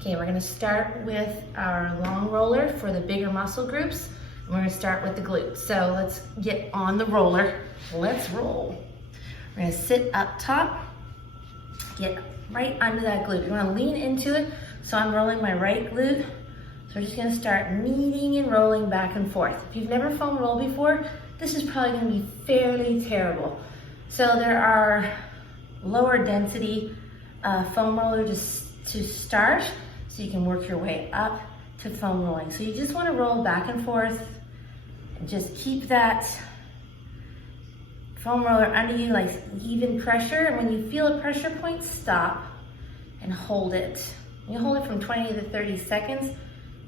Okay, we're gonna start with our long roller for the bigger muscle groups. And we're gonna start with the glutes. So let's get on the roller. Let's roll. We're gonna sit up top, get right under that glute. You wanna lean into it. So I'm rolling my right glute. So we're just gonna start kneading and rolling back and forth. If you've never foam rolled before, this is probably gonna be fairly terrible. So there are lower density foam rollers to start, so you can work your way up to foam rolling. So you just wanna roll back and forth and just keep that foam roller under you, like even pressure. And when you feel a pressure point, stop and hold it. You hold it from 20 to 30 seconds.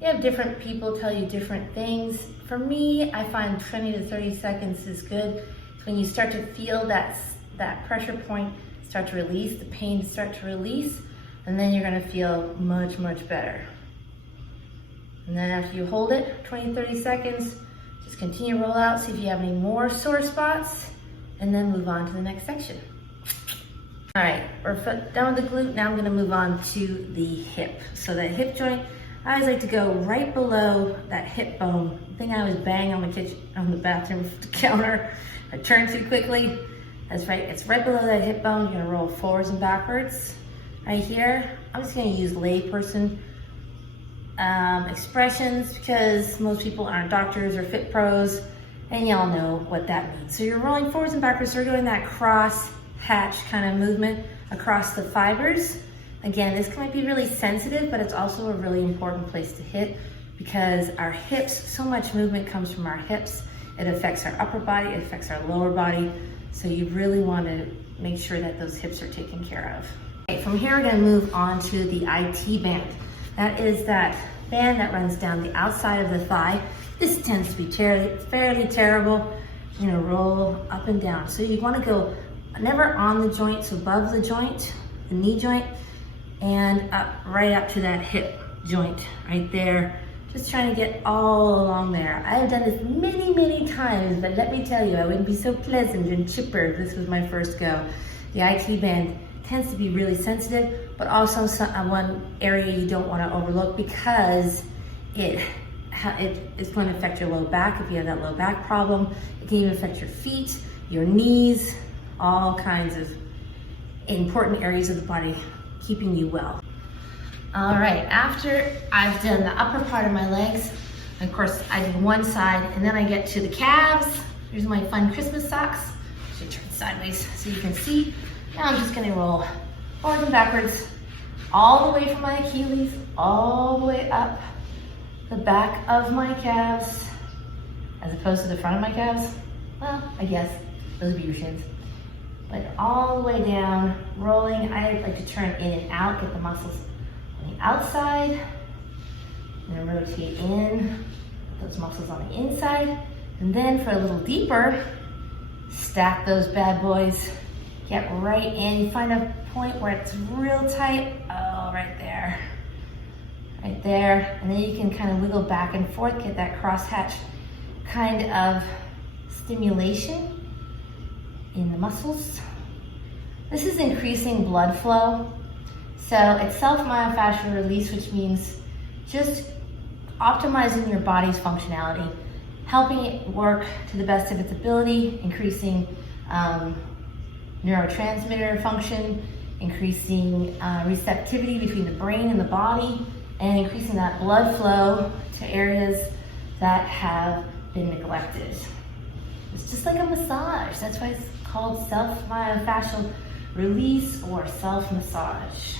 You have different people tell you different things. For me, I find 20 to 30 seconds is good. It's when you start to feel that pressure point start to release, the pain start to release, and then you're gonna feel much, much better. And then after you hold it, 20, 30 seconds, just continue to roll out, see if you have any more sore spots, and then move on to the next section. All right, we're done with the glute. Now I'm gonna move on to the hip. So that hip joint, I always like to go right below that hip bone. The thing I always bang on the bathroom counter. I turn too quickly. That's right, it's right below that hip bone. You're gonna roll forwards and backwards. Right here, I'm just gonna use layperson expressions because most people aren't doctors or fit pros, and y'all know what that means. So you're rolling forwards and backwards, so you're doing that cross hatch kind of movement across the fibers. Again, this might be really sensitive, but it's also a really important place to hit because our hips, so much movement comes from our hips. It affects our upper body, it affects our lower body. So you really want to make sure that those hips are taken care of. Okay, from here, we're gonna move on to the IT band. That is that band that runs down the outside of the thigh. This tends to be fairly terrible. You're gonna roll up and down. So you wanna go never on the joint, so above the joint, the knee joint, and up, right up to that hip joint right there. Just trying to get all along there. I have done this many, many times, but let me tell you, I wouldn't be so pleasant and chipper if this was my first go. The IT band tends to be really sensitive, but also one area you don't want to overlook because it's going to affect your low back if you have that low back problem. It can even affect your feet, your knees, all kinds of important areas of the body keeping you well. All right, after I've done the upper part of my legs, and of course I did one side, and then I get to the calves. Here's my fun Christmas socks. I should turn sideways so you can see. Now I'm just gonna roll forward and backwards, all the way from my Achilles, all the way up the back of my calves, as opposed to the front of my calves. Well, I guess those would be your shins. But all the way down, rolling. I like to turn in and out, get the muscles on the outside, and then rotate in, put those muscles on the inside, and then for a little deeper, stack those bad boys, get right in, find a point where it's real tight, right there, and then you can kind of wiggle back and forth, get that crosshatch kind of stimulation in the muscles. This is increasing blood flow. So it's self-myofascial release, which means just optimizing your body's functionality, helping it work to the best of its ability, increasing neurotransmitter function, increasing receptivity between the brain and the body, and increasing that blood flow to areas that have been neglected. It's just like a massage. That's why it's called self-myofascial release or self-massage.